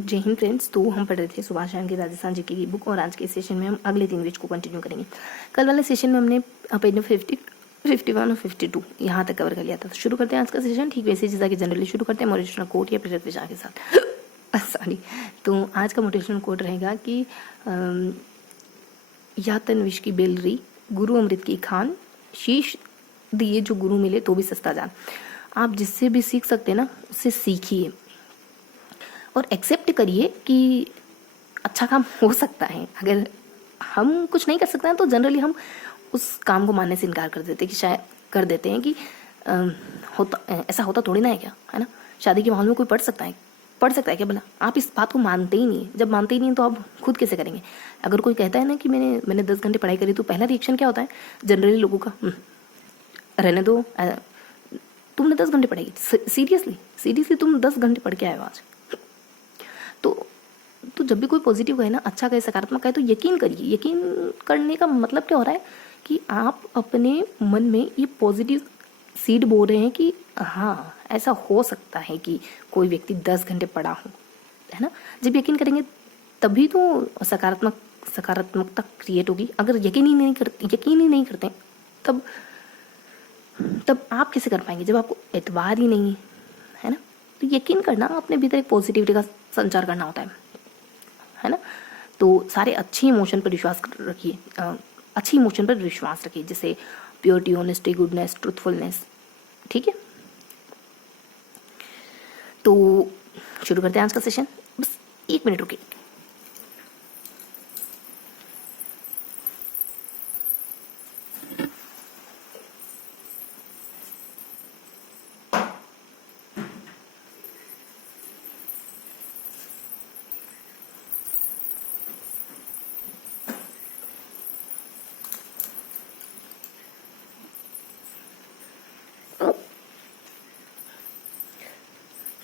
जय हिंद फ्रेंड्स। तो हम पढ़ रहे थे सुभाष चंद्र की राजस्थान जीके की बुक, और आज के सेशन में हम अगले 3 पेज को कंटिन्यू करेंगे। कल वाले सेशन में हमने पेज नंबर 50, 51 और 52 यहाँ तक कवर कर लिया था। तो शुरू करते हैं आज का सेशन ठीक वैसे जैसा कि जनरली शुरू करते हैं मोटिवेशनल कोट या प्रेरक विचार के साथ। सॉरी। तो आज का मोटिवेशनल कोट रहेगा कि या तन विष की बेलरी, गुरु अमृत की खान, शीश दिए जो गुरु मिले तो भी सस्ता जान। आप जिससे भी सीख सकते हैं ना, उससे सीखिए और एक्सेप्ट करिए कि अच्छा काम हो सकता है। अगर हम कुछ नहीं कर सकते हैं तो जनरली हम उस काम को मानने से इनकार कर देते हैं कि शायद कर देते हैं कि होता ऐसा होता थोड़ी ना है क्या, है ना। शादी के माहौल में कोई पढ़ सकता है क्या भला? आप इस बात को मानते ही नहीं। जब मानते ही नहीं तो आप खुद कैसे करेंगे? अगर कोई कहता है ना कि मैंने 10 घंटे पढ़ाई करी, तो पहला रिएक्शन क्या होता है जनरली लोगों का? रहने दो, तुमने 10 घंटे पढ़ाई, सीरियसली तुम 10 घंटे पढ़ के आए हो आज। तो जब भी कोई पॉजिटिव कहे ना, अच्छा कहे, सकारात्मक कहे, तो यकीन करिए। यकीन करने का मतलब क्या हो रहा है कि आप अपने मन में ये पॉजिटिव सीड बो रहे हैं कि हाँ, ऐसा हो सकता है कि कोई व्यक्ति 10 घंटे पढ़ा हो, है ना। जब यकीन करेंगे तभी तो सकारात्मकता क्रिएट होगी। अगर यकीन ही नहीं करते तब आप कैसे कर पाएंगे जब आपको एतबार ही नहीं है ना। तो यकीन करना, अपने भीतर एक पॉजिटिविटी का संचार करना होता है ना। तो सारे अच्छे इमोशन पर विश्वास रखिए, अच्छी इमोशन पर विश्वास रखिए, जैसे प्योरिटी, ऑनेस्टी, गुडनेस, ट्रूथफुलनेस। ठीक है, तो शुरू करते हैं आज का सेशन। बस 1 मिनट रुकिए।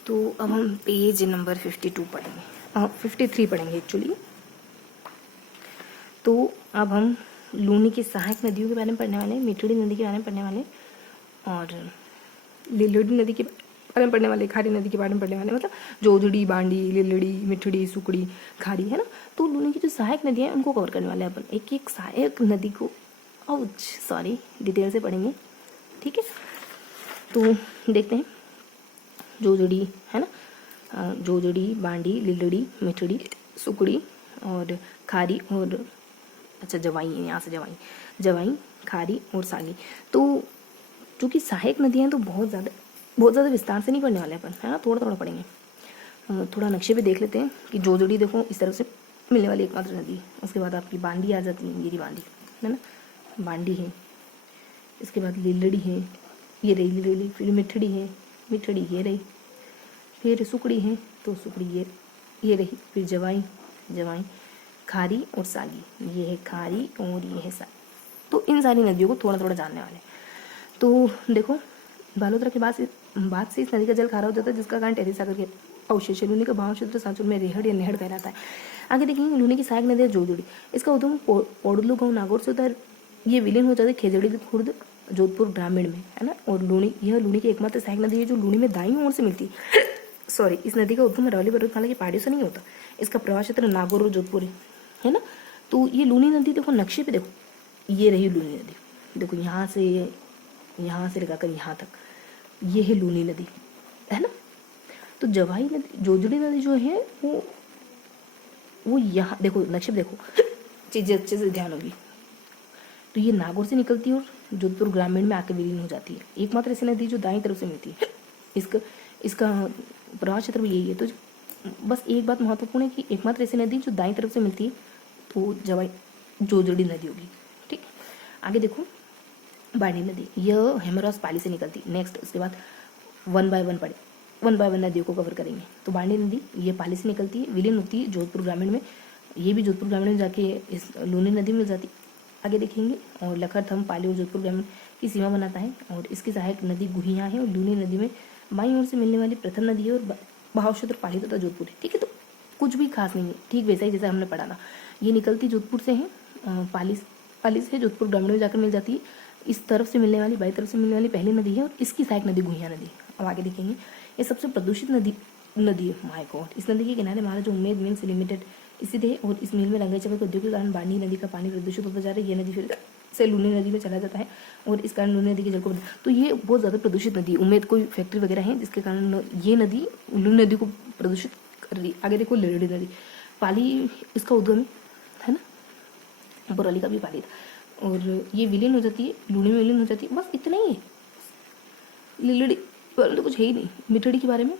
तो अब हम पेज नंबर 52 पढ़ेंगे, 53 पढ़ेंगे एक्चुअली। तो अब हम लूनी की सहायक नदियों के बारे में पढ़ने वाले, मिठड़ी नदी के बारे में पढ़ने वाले, और लिलड़ी नदी के बारे में पढ़ने वाले, खारी नदी के बारे में पढ़ने वाले। मतलब जोजड़ी, बांडी, लिलड़ी, मिठड़ी, सुकड़ी, खारी, है ना। तो लूनी की जो सहायक नदियाँ हैं उनको कवर करने वाले हैं अपन। एक एक सहायक नदी को डिटेल से पढ़ेंगे। ठीक है, तो देखते हैं। जोजड़ी, है ना, जोजड़ी, बांडी, लिलड़ी, मिठड़ी, सुकड़ी और खारी, और अच्छा जवाई है, यहाँ से जवाई, खारी और सागी। तो चूँकि सहायक नदियाँ हैं तो बहुत ज़्यादा विस्तार से नहीं पढ़ने वाले अपन, है ना। थोड़ा पढ़ेंगे। थोड़ा नक्शे पे देख लेते हैं कि जोजड़ी देखो इस तरफ से मिलने वाली एकमात्र नदी। उसके बाद आपकी बांडी आ जाती है, ये बांडी, है ना, बांडी है। इसके बाद लिलड़ी है, ये रही लिलड़ी। फिर मिठड़ी है, मिठड़ी ये रही। फिर सुकड़ी है, तो सुकड़ी ये रही। फिर जवाई, खारी और सागी, ये है खारी और ये है सागी। तो इन सारी नदियों को थोड़ा जानने वाले। तो देखो, बालोतरा के बाद से इस नदी का जल खारा हो जाता है, जिसका कारण टेरी सागर के अवशेष है। लूनी का भाव क्षेत्र सांचुर में रेहड़ या नहड़ कहलाता है। आगे देखेंगे लूनी की सहायक नदी है जोजड़ी। इसका उद्गम पोडलू गाँव नागौर से होता है। ये विलीन हो जाता है खेजड़ी खुर्द जोधपुर ग्रामीण में, है ना। और लूनी की एकमात्र सहायक नदी है जो लूनी में दाईं ओर से मिलती है। सॉरी, इस नदी का उद्गम अरावली पर्वतमाला की पहाड़ियों से नहीं होता। इसका प्रवाह क्षेत्र नागौर और जोधपुर है ना। तो ये लूनी नदी देखो, नक्शे पे देखो, ये रही लूनी नदी। देखो यहाँ से लगाकर यहाँ तक, ये है लूनी नदी, है ना। तो जवाई नदी, जोजड़ी नदी जो है वो यहाँ देखो, नक्शे पे देखो, चीज़ें अच्छे से ध्यान होगी। तो ये नागौर से निकलती है और जोधपुर ग्रामीण में आकर विलीन हो जाती है। एकमात्र ऐसी नदी जो दाईं तरफ से मिलती है। इसका प्रवाह क्षेत्र भी यही है। तो बस एक बात महत्वपूर्ण है कि एकमात्र ऐसी नदी जो दाईं तरफ से मिलती है तो जोजड़ी नदी होगी। ठीक, आगे देखो, बांडी नदी, यह हेमरॉस पाली से निकलती। नेक्स्ट, उसके बाद 1 बाय 1 नदियों को कवर करेंगे। तो बांडी नदी ये पाली से निकलती है, विलीन होती है जोधपुर ग्रामीण में। ये भी जोधपुर ग्रामीण में जाके इस लूनी नदी में मिल जाती। आगे देखेंगे, और लखरथम, पाली और जोधपुर ग्रामीण की सीमा बनाता है। और इसकी सहायक नदी गुहिया है, और लूनी नदी में बाईं ओर से मिलने वाली प्रथम नदी है, और बहाव क्षेत्र पाली तथा जोधपुर है। ठीक है, तो कुछ भी खास नहीं है, ठीक वैसा ही जैसा हमने पढ़ा था। ये निकलती जोधपुर से है, पाली से जोधपुर ग्रामीण में जाकर मिल जाती है। इस तरफ से मिलने वाली, बाई तरफ से मिलने वाली पहली नदी है, और इसकी सहायक नदी गुहिया नदी। अब आगे देखेंगे, ये सबसे प्रदूषित नदी नदी, माय गॉड, इस नदी के किनारे महाराज उम्मेद मिल्स लिमिटेड स्थित है और इस मिल में रंगाई चपक उद्योग के कारण बांडी नदी का पानी प्रदूषित होता जा रहा है। ये नदी फिर से लूनी नदी में चला जाता है और इस कारण लूनी नदी के जल को, तो ये बहुत ज़्यादा प्रदूषित नदी, उम्मेद कोई फैक्ट्री वगैरह है जिसके कारण ये नदी लूनी नदी को प्रदूषित कर रही है। आगे देखो लिलड़ी नदी, पाली इसका उद्गम है ना, बरौली का भी पाली था और ये विलीन हो जाती है, लूनी में विलीन हो जाती है, बस इतना ही है। लिलड़ी तो कुछ है ही नहीं। मिठड़ी के बारे में,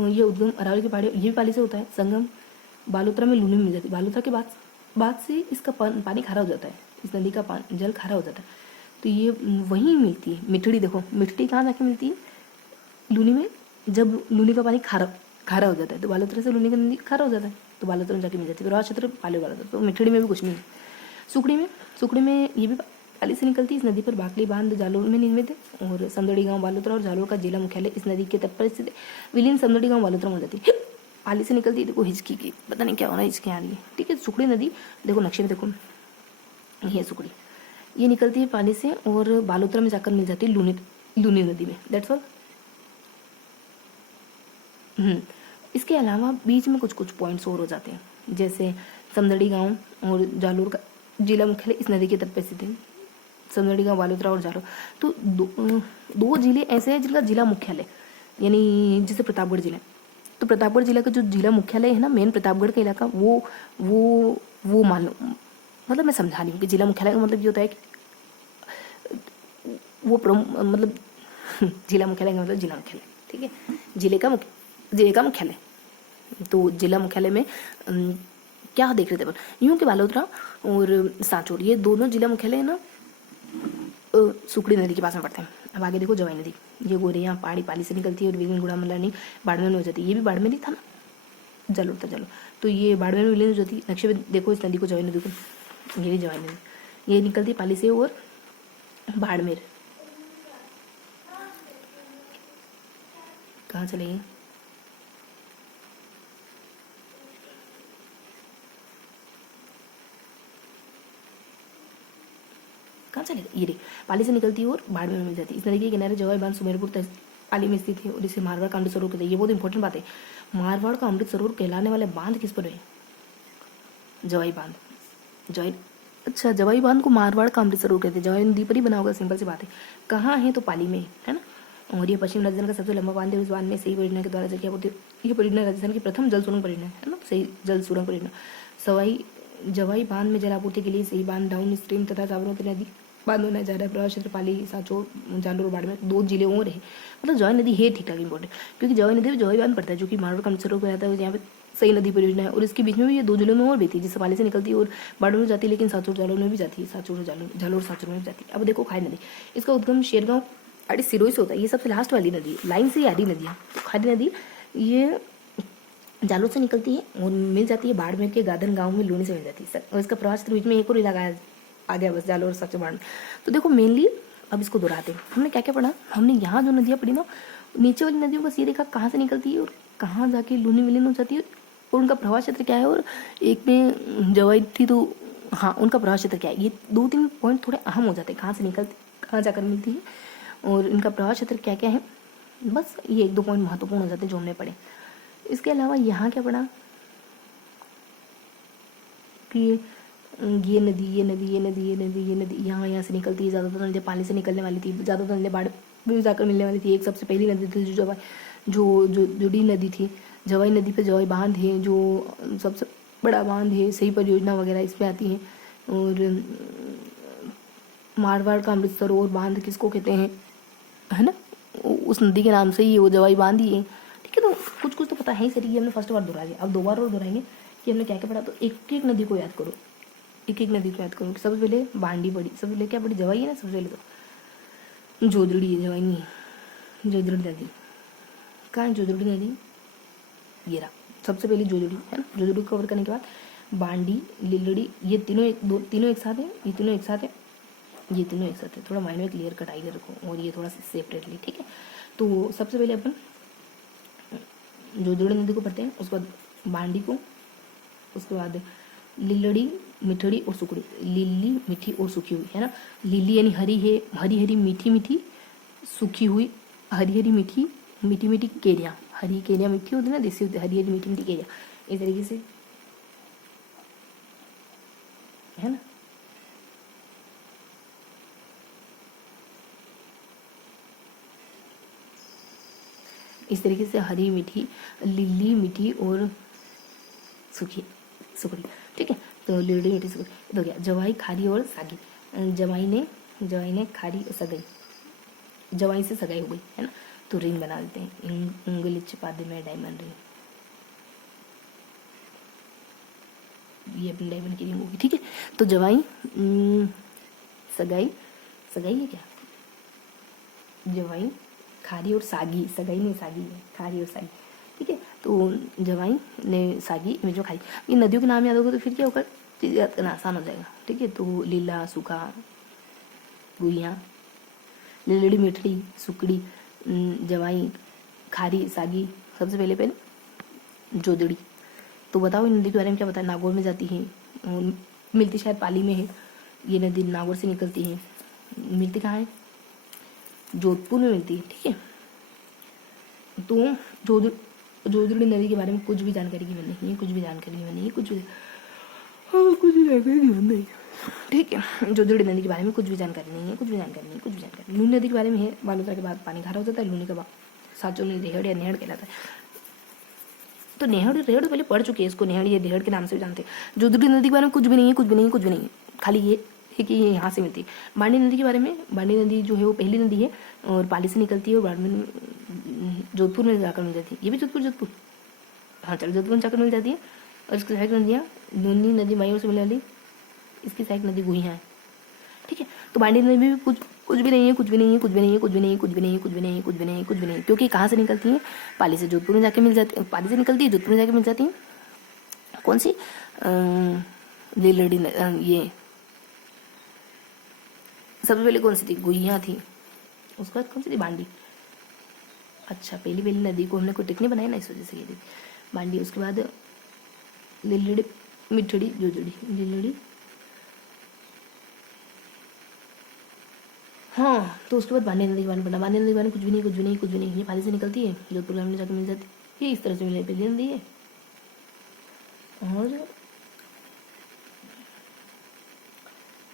ये उद्गम अरावली के पहाड़ी, ये भी पाली से होता है। संगम बालोतरा में लूनी में मिल जाती है। बालोतरा के बाद से इसका पानी खारा हो जाता है, इस नदी का जल खारा हो जाता है, तो ये वहीं मिलती है। मिठड़ी देखो, मिठड़ी कहाँ जाके मिलती है? लूनी में। जब लूनी का पानी खारा हो जाता है तो बालोतरा से लूनी का नदी खारा हो जाता है, तो बालोतरा में जाके मिल जाती है। प्रवाह क्षेत्र पाली वाला, तो मिठड़ी में भी कुछ नहीं है। सुकड़ी में ये भी पाली से निकलती है। इस नदी पर बाकली बांध जालोर में निर्मित है और समदड़ी गांव बालोतरा और जालोर का जिला मुख्यालय इस नदी के तट पर स्थित है। विलीन समदड़ी गांव बालोतरा में जाती है। पाली से निकलती है, देखो हिचकी की, पता नहीं क्या हो रहा है, हिचकी आ रही है, ठीक है। सुकड़ी नदी देखो नक्शे में, देखो ये सुकड़ी, ये निकलती है पाली से और बालोतरा में जाकर मिल जाती है लूनी नदी में। That's all. इसके अलावा बीच में कुछ पॉइंट्स और हो जाते हैं, जैसे समदड़ी गांव और जालोर का जिला मुख्यालय इस नदी के तट पर स्थित है। समदड़ी गांव, बालोतरा और जालोर, तो दो जिले ऐसे हैं जिनका जिला मुख्यालय, यानी जैसे प्रतापगढ़ जिला, तो प्रतापगढ़ जिला का जो जिला मुख्यालय है ना, मेन प्रतापगढ़ का इलाका, वो मान लो, मतलब मैं समझा रही हूँ कि जिला मुख्यालय का मतलब ये होता है कि वो मतलब जिला मुख्यालय का मतलब जिला मुख्यालय, ठीक है, जिले का मुख्यालय। तो जिला मुख्यालय में क्या देख रहे थे अपन, यूं कि बालोतरा और सांचौर ये दोनों जिला मुख्यालय है ना, सुकड़ी नदी के पास में पड़ते हैं। अब आगे देखो जवाई नदी, ये गोरेया पहाड़ी पाली से निकलती है और विलीन गुड़ा मल्लानी बाड़मेर में हो जाती है। ये भी बाड़मेर ही था ना, जलो, तो ये बाड़मेर में विलीन हो जाती है। नक्शे में देखो इस नदी को, जवाई नदी को, ये जवाई नदी, ये निकलती है पाली से और बाड़मेर। कहाँ चलेगी? कहाँ चलेगा? ये देख, पाली से निकलती है और बाड़मेर में मिल जाती है। इस नदी के किनारे जवाई बांध सुमेरपुर पाली में स्थित है और इसे मारवाड़ का अमृत सरोवर कहते हैं। ये बहुत इंपॉर्टेंट बात है, मारवाड़ का अमृत सरोवर कहलाने वाले बांध किस पर है? जवाई बांध। अच्छा, जवाई बांध को मारवाड़ का अमृत सरोवर कहते हैं। जवाई नदी पर ही बना होगा, सिंपल सी बात है। कहाँ है? तो पाली में है ना। और ये पश्चिम राजस्थान का सबसे लंबा बांध है। इस बांध में सही परियोजना के द्वारा जल होती है। ये परियोजना राजस्थान की प्रथम जल सुरंग परियोजना है ना, सही जल सुरंग परियोजना। जवाई बांध में जलापूर्ति के लिए सही बांध, डाउन स्ट्रीम तथा साबरमती नदी बांध होना जा रहा है। प्रवाह क्षेत्र पाली, सांचौर, जालोर, बाड़मेर, 2 जिले और है। मतलब जवाई नदी है ठीक ठाक इंपॉर्टेंट, क्योंकि जवाई नदी में जवाई बांध पड़ता है जो कि मारवाड़ का अमृत सरोवर कहलाता है। यहाँ पे सही नदी परियोजना है और इसके बीच में भी ये 2 जिलों में और बहती है, जिससे पाली से निकलती है और बाड़मेर में जाती है, लेकिन सांचौर जालोर में भी जाती है। सांचौर जालोर सांचौर में भी जाती है। अब देखो खाड़ी नदी, इसका उद्गम शेरगांव अरे सिरोही से होता है। ये सबसे लास्ट वाली नदी लाइन से ही आ रही नदी है। तो खाड़ी नदी ये जालोर से निकलती है और मिल जाती है बाड़मेर के गादन गांव में लूनी से मिल जाती है। और इसका प्रवाह क्षेत्र बीच में एक और इलाका आ गया बस, जालोर सांचौर बाड़मेर। तो देखो मेनली अब इसको दोहराते हैं। हमने क्या क्या पढ़ा? हमने यहाँ जो नदियाँ पढ़ी ना, नीचे वाली नदियों बस ये देखा कहाँ से निकलती है और कहाँ जाके लूनी विलीन हो जाती है और उनका प्रवाह क्षेत्र क्या है। और एक में जवाई थी तो हाँ, उनका प्रवाह क्षेत्र क्या है। ये 2-3 पॉइंट थोड़े अहम हो जाते हैं, कहाँ से निकलती, कहाँ जाकर मिलती है और इनका प्रवाह क्षेत्र क्या क्या है। बस ये 1-2 पॉइंट महत्वपूर्ण हो जाते हैं जो हमने पढ़े। इसके अलावा यहाँ क्या पढ़ा कि ये नदी यहाँ से निकलती है। ज़्यादातर नदियाँ पानी से निकलने वाली थी, ज़्यादातर नदियाँ बाढ़ में जाकर मिलने वाली थी। एक सबसे पहली नदी थी जो जुड़ी नदी थी। जवाई नदी पे जवाई बांध है जो सबसे बड़ा बांध है। सही परियोजना वगैरह इसमें आती है। और मारवाड़ का अमृत सरोवर बांध किसको कहते हैं, है ना, उस नदी के नाम से ही वो जवाई बांध ही है, ठीक है। तो कुछ तो पता है ही सर, ये हमने फर्स्ट बार दोहरा लिया। अब 2 बार और दोहराएंगे कि हमने क्या क्या पढ़ा। तो एक नदी को याद करो, एक नदी को याद करो। सबसे पहले बांडी पढ़ी, सबसे पहले क्या पढ़ी? जवाई है ना। सबसे पहले तो जोदड़ी है, जवाई नहीं है। जोदड़ी नदी कहाँ है? जोदड़ी नदी ये रहा, सबसे पहले जोदड़ी है ना। जोदड़ी को कवर करने के बाद बांडी, लिलड़ी, ये तीनों एक साथ है। ये तीनों एक साथ है, ये तीनों एक साथ है। थोड़ा माइंड में क्लियर कट आइए रखो और ये थोड़ा सेपरेटली, ठीक है। तो सबसे पहले अपन जोदड़ी नदी को पढ़ते हैं, उसके बाद बांडी को, उसके बाद लिलड़ी, मिठड़ी और सुकड़ी। लिली, मीठी और सूखी हुई, है ना। लिली यानी हरी है, हरी हरी मीठी मीठी, सूखी हुई हरी हरी मीठी मीठी मीठी केरियाँ, हरी केरिया मीठी होती है ना, देसी होती है, हरी हरी मीठी मीठी केरिया, इस तरीके से, है ना। इस तरीके से हरी मीठी, लिली मीठी और सूखी सुखड़ी, ठीक है। तो लिली मीठी सुखड़ी तो क्या, जवाई खारी और सागी। जवाई ने खारी और सगाई, जवाई से सगाई हो गई, है ना। तो रिंग बना देते हैं, उंगली छिपा दे में डायमंड रिंग, ये अपनी डायमंड की रिंग होगी, ठीक है। तो जवाई सगाई, सगाई है क्या, जवाई खारी और सागी, सगाई नहीं सागी है, खारी और सागी, ठीक है। तो जवाई ने सागी में जो खाई, ये नदियों के नाम याद होगा तो फिर क्या होगा, चीज़ याद करना आसान हो जाएगा, ठीक है। तो लीला, सूखा, गुइया, लिलड़ी, मिठड़ी, सुकड़ी, जवाई, खारी, सागी। सबसे पहले जोदड़ी। तो बताओ इन नदी के बारे में क्या पता है। नागौर में जाती है, मिलती शायद पाली में है, ये नदी नागौर से निकलती है। मिलती कहाँ है, जोधपुर में मिलती है, ठीक है। तो जोदड़ी नदी के बारे में कुछ भी जानकारी गिवन नहीं है, कुछ भी जानकारी गिवन नहीं है, कुछ भी जानकारी गिवन नहीं है, ठीक है। जोदड़ी नदी के बारे में कुछ भी जानकारी नहीं है, कुछ भी जानकारी नहीं, कुछ भी जानकारी। लूनी नदी के बारे में है, बालोतरा के बाद पानी खारा हो जाता है, लूनी के बाद साचो में रेहड़ या नेहड़ कहलाता है। तो नेहड़ रेहड़ पहले पढ़ चुके हैं, इसको नेहड़ या रेहड़ के नाम से भी जानते हैं। जोदड़ी नदी के बारे में कुछ भी नहीं है, कुछ भी नहीं, कुछ भी नहीं है, खाली ये है कि ये यहाँ से मिलती है। बांडी नदी के बारे में, बांडी नदी जो है वो पहली नदी है और पाली से निकलती है और बाद में जोधपुर में जाकर मिल जाती है। ये भी जोधपुर, हाँ चलो जोधपुर में जाकर मिल जाती है। और इसकी सहायक नदियाँ, लूनी नदी मायूं से मिलने वाली, इसकी सहायक नदी गुहिया है, ठीक है। तो बांडी नदी में भी कुछ भी नहीं है, कुछ भी नहीं है, कुछ भी नहीं है, कुछ भी नहीं है, कुछ भी नहीं है, कुछ भी नहीं है, कुछ भी नहीं है, कुछ भी नहीं है, क्योंकि कहाँ से निकलती है, पाली से जोधपुर में जाके मिल जाती है, पाली से निकलती है जोधपुर में जाके मिल जाती है। कौन सी, लीलड़ी, ये सबसे पहले कौन सी थी, गुहिया थी, उसके बाद कौन सी थी, बांडी। अच्छा, पहली नदी को हमने कोई टिक नहीं बनाया ना, इस वजह से ये थी बांडी। उसके बाद लिलड़ी, मिठड़ी, जोजड़ी, लिलड़ी, हाँ। तो उसके बाद बांडी नदी के बारे में पढ़ना। बांडी नदी के बारे में कुछ भी नहीं, कुछ भी नहीं, कुछ भी नहीं, ये पाली से निकलती है, जोधपुर में जाकर मिल जाती है, ये इस तरह से मिले पहली नदी है।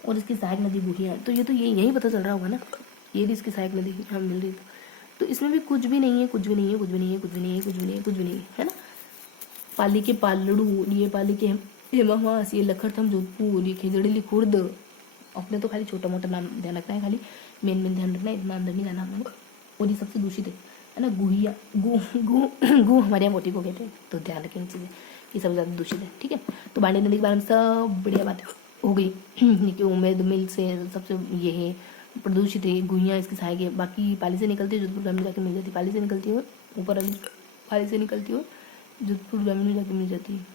और इसकी सहायक नदी गुहिया, तो ये तो यही पता चल रहा होगा ना, ये भी इसकी सहायक नदी हम मिल रही तो इसमें भी कुछ भी नहीं है, कुछ भी नहीं है, कुछ भी नहीं है, कुछ भी नहीं है, कुछ भी नहीं है, कुछ भी नहीं है ना। पाली के पालड़ू, ये पाली के हेमावास, ये लखरथम जोधपुर, ये खेजड़ेली खुर्द। अपने तो खाली छोटा मोटा नाम ध्यान रखना है, खाली मेन ध्यान रखना है, इतना अंदर नहीं जाना हमने। और ये सबसे दूषित है ना, गुहिया, गु हमारे यहाँ मोटी को कहते हैं, तो ध्यान रखें चीज़ें, ये सबसे ज़्यादा दूषित है, ठीक है। तो बांडी नदी के बारे में सब बढ़िया बात हो गई कि उम्मेद मिल से सबसे ये है प्रदूषित है, गुहिया इसकी सहायक है। बाकी पाली से निकलती है, जोधपुर ग्रामीण जाके मिल जाती है, पाली से निकलती है, ऊपर वाली पाली से निकलती है, जोधपुर ग्रामीण में जाके मिल जाती है।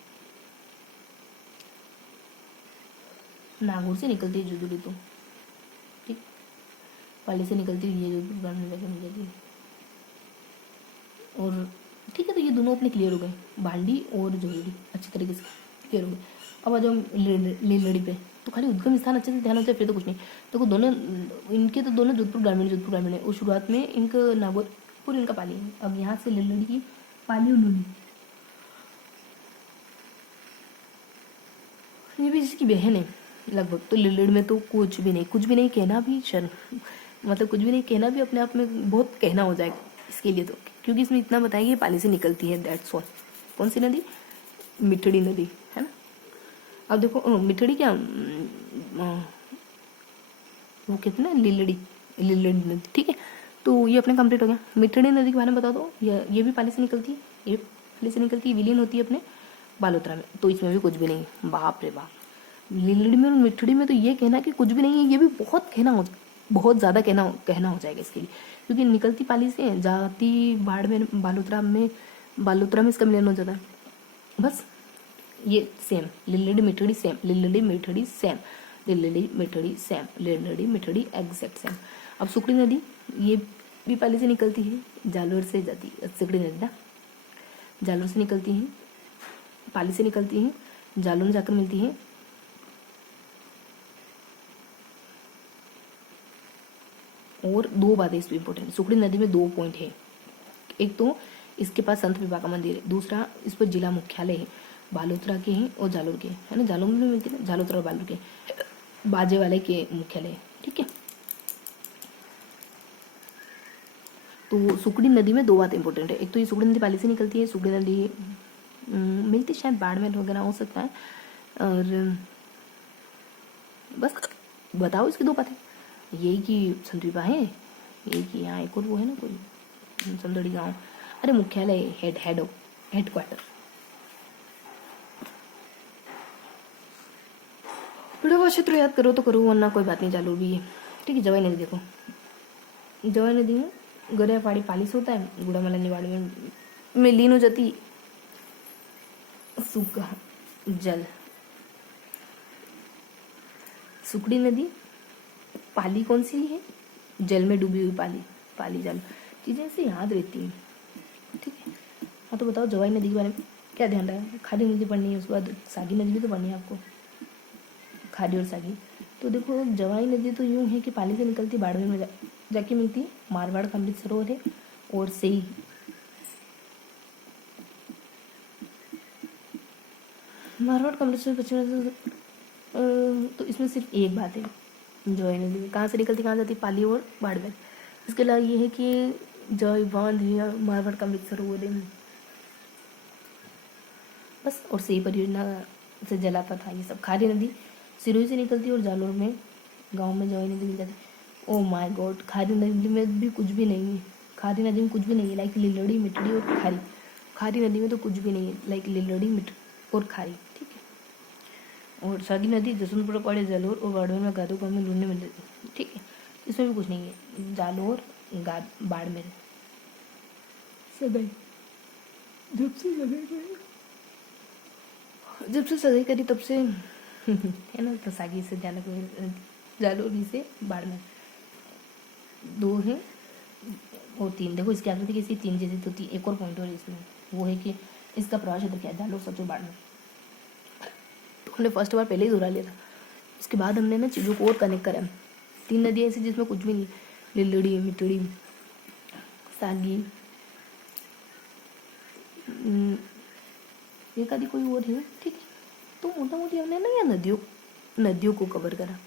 नागौर से निकलती है जोधपुर, तो ठीक, पाली से निकलती है, ये जोधपुर ग्रामीण में जाके मिल जाती है। और ठीक है, तो ये दोनों अपने क्लियर हो गए, बांडी और जोजड़ी अच्छी तरीके से क्लियर हो गए। अब आ जाओ लीलड़ी पे, तो खाली उद्गम स्थान अच्छे से ध्यान होता है, फिर तो कुछ नहीं। देखो दोनों इनके तो दोनों जोधपुर ग्रामीण है, और शुरुआत में इनका नागौर, इनका पाली है। अब यहाँ से लीलड़ी की पाली और लूनी, ये भी इसकी बहन है लगभग। तो लीलड़ी में तो कुछ भी नहीं कहना भी शर्म, मतलब कुछ भी नहीं कहना भी अपने आप में बहुत कहना हो जाएगा इसके लिए, तो क्योंकि इसमें इतना बताया कि पाली से निकलती है, दैट्स ऑल। कौन सी नदी, मिठड़ी नदी, है ना। अब देखो मिठड़ी क्या, वो कहते हैं ना लीलड़ी नदी, ठीक है। तो ये अपने कंप्लीट हो गया। मिठड़ी नदी के बारे में बता दो, ये भी पाली से निकलती है, ये पाली से निकलती है, विलीन होती है अपने बालोतरा में, तो इसमें भी कुछ भी नहीं, बाप रे बाप। लीलड़ी में और मिठड़ी में तो ये कहना कि कुछ भी नहीं है, ये भी बहुत ज़्यादा कहना हो जाएगा इसके लिए, क्योंकि निकलती पाली से जाती बाड़मेर, बालोतरा में इसका मिलन हो जाता है। बस ये सेम, लीलड़ी मिठड़ी सेम, लीलड़ी मिठड़ी सेम, लीलड़ी मिठड़ी सेम, लीलड़ी मिठड़ी एग्जैक्ट सेम। अब सुकड़ी नदी, ये भी पाली से निकलती है, जालोर से जाती है सुकड़ी नदी ना, जालोर से निकलती है, पाली से निकलती है, जालोर में जाकर मिलती है। और दो बातें इसमें इंपॉर्टेंट, सुकड़ी नदी में 2 पॉइंट है। एक तो इसके पास संत विभा का मंदिर है। दूसरा, इस पर जिला मुख्यालय है, बालोतरा के हैं और जालोर के, है ना, जालोर में मिलती है, जालोतरा और बालोर के, बाजे वाले के मुख्यालय है, ठीक है। तो सुकड़ी नदी में दो बात इंपॉर्टेंट है, एक तो ये सुकड़ी नदी पाली से निकलती है, सुकड़ी नदी मिलती शायद बाड़मेर वगैरह हो सकता है, और बस बताओ इसकी दो बातें, यही कि संत विभा है, यही कि यहाँ एक और वो है ना कोई समदड़ी गाँव, अरे मुख्यालय, हेड क्वार्टर। बड़ा क्षेत्र याद करो तो करो, वरना कोई बात नहीं, जालोर भी है, ठीक है। जवाई नदी देखो, जवाई नदी में गरे पाड़ी पाली से होता है, गुड़ामाला निवाड़ी में लीन हो जाती सूखा जल। सुकड़ी नदी पाली कौन सी है, जल में डूबी हुई पाली जल, चीजें ऐसे याद रहती हैं, ठीक है। हाँ तो बताओ जवाई नदी के बारे में क्या ध्यान रहा है, खारी नदी पढ़नी है, उसके बाद सागी नदी भी तो पढ़नी है आपको, खारी और सागी। तो देखो जवाई नदी तो यूं है कि पाली से निकलती बाड़मेर में जाके मिलती है, मारवाड़ का अमृत सरोवर है, और सही मारवाड़ का अमृत सरोवर पश्चिम, तो इसमें सिर्फ एक बात है, जवाई नदी कहाँ से निकलती कहाँ जाती, पाली और बाड़मेर। इसके अलावा ये है कि जवाई बांध या मारवाड़ का अमृत सरोवर है बस, और सही परियोजना से जलाता था ये सब। खारी नदी सिरोही से निकलती है और जालोर में गांव में जवाई नदी मिल जाती है। ओ माय गॉड, खारी नदी में भी कुछ भी नहीं है, खारी नदी में कुछ भी नहीं है, लाइक लिलड़ी मिट्टी और खारी, खारी नदी में तो कुछ भी नहीं है, लाइक लिलड़ी मिट्टी और खारी, ठीक है। और सागी नदी जसवंतपुर पड़े, जालोर और बाड़मेर में गादू गाँव में लूटने मिल जाती है, ठीक है। इसमें भी कुछ नहीं है, जालोर बाड़मेर सगाई, जब से सगाई करी तब से है ना, तो सागी से जालोरी से बाड़मेर दो है और तीन। देखो इसकी आकृति कैसी तीन जैसी, तो एक और पॉइंट और इसमें वो है कि इसका प्रवाह क्षेत्र क्या है, जालोर सच और बाड़मेर। तो हमने फर्स्ट बार पहले ही दोहरा लिया था, उसके बाद हमने ना चीज़ों को और कनेक्ट करा। तीन नदियाँ ऐसी जिसमें कुछ भी नहीं, लिलड़ी मिटड़ी सागी, एक आदि कोई और है, ठीक है। तो मोटा मोटी हमने ना यहाँ नदियों को कवर करा,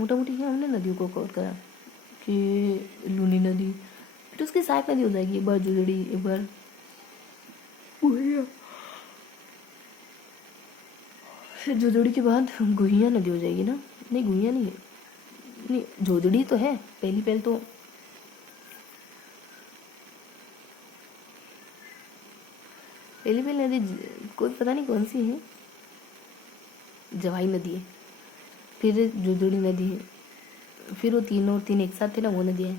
मोटा मोटी यहाँ हमने नदियों को कवर करा कि लूनी नदी, फिर उसकी सहायक नदी हो जाएगी, एक बार जुजड़ी, एक बार गुहिया, फिर जुजड़ी के बाद गुहिया नदी हो जाएगी ना, नहीं गुहिया नहीं है, नहीं जोजड़ी तो है, पहली तो पहली नदी कोई पता नहीं कौन सी है, जवाई नदी है, फिर जुजड़ी नदी है, फिर वो तीन एक साथ थे ना, वो नदी है।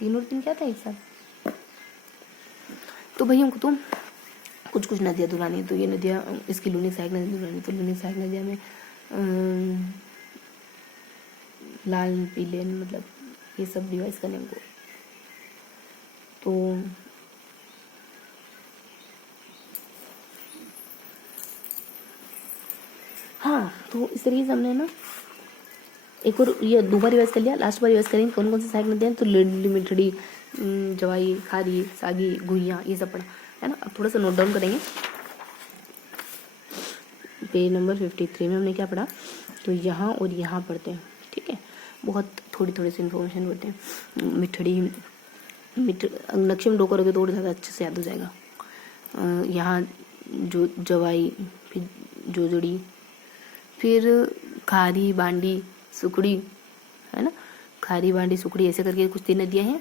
तीन क्या था एक साथ, तो भाई हमको तो कुछ नदियाँ दुरानी है, तो ये नदियाँ इसकी लूनी सहायक नदी दुरानी, तो लूनी सहायक नदियाँ में लाल पीले मतलब ये सब डिवाइस करने को, तो हाँ, तो इस तरीके से हमने ना एक और ये दो बार रिवाइज कर लिया, लास्ट बार रिवाइज करेंगे कौन कौन सी सहायक नदियाँ, तो लिलड़ी मिठड़ी जवाई खारी सागी गुहिया ये सब पढ़ा है ना। अब थोड़ा सा नोट डाउन करेंगे, पेज नंबर 53 में हमने क्या पढ़ा, तो यहाँ और यहाँ पढ़ते हैं, ठीक है। बहुत थोड़ी सी इन्फॉर्मेशन पढ़ते हैं। मिठड़ी नक्शे में ड्रॉ करोगे तो और ज़्यादा अच्छे से याद हो जाएगा। यहाँ जो जवाई, फिर जोजड़ी, फिर खारी बांडी सुकड़ी, है ना, खारी बांडी सुकड़ी ऐसे करके कुछ 3 नदियाँ हैं,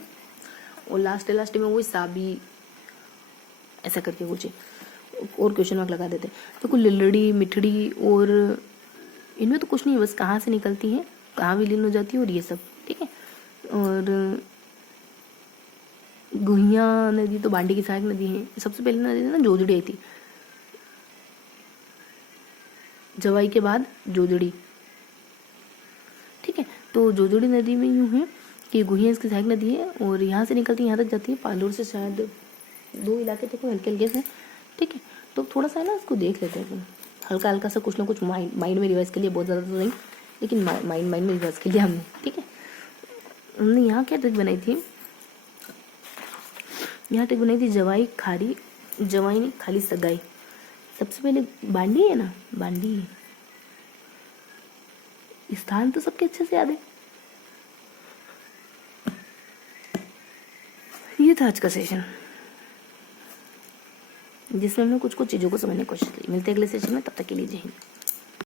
और लास्ट में वही साबी ऐसा करके कुछ है, और क्वेश्चन मार्क लगा देते हैं। तो कुछ लिलड़ी मिठड़ी और इनमें तो कुछ नहीं, बस कहाँ से निकलती हैं, कहाँ विलीन हो जाती है और ये सब, ठीक है। और गुहिया नदी तो बांडी की सहायक नदी है। सबसे पहले नदी ना जोजड़ी आई थी, जवाई के बाद जोजड़ी, ठीक है। तो जोजड़ी नदी में यूं है कि गुहिया इसकी सहायक नदी है और यहाँ से निकलती है यहाँ तक जाती है। पालोर से शायद 2 इलाके थे हल्के हल्के से, ठीक है। तो थोड़ा सा है ना इसको देख लेते हैं, हल्का सा कुछ ना कुछ माइंड में रिवाइज के लिए, बहुत ज़्यादा तो नहीं, लेकिन माइंड में रिवर्स के लिए हमने, ठीक है। हमने यहाँ क्या ट्रिक बनाई थी, यहाँ ट्रिक बनाई थी जवाई खारी, जवाई नहीं खाली सगाई। सबसे पहले बांडी है ना, बांडी स्थान तो सबके अच्छे से याद है। ये था आज का सेशन, जिसमें हमने कुछ कुछ चीज़ों को समझने की कोशिश की। मिलते हैं अगले सेशन में, तब तक के लिए जय हिंद।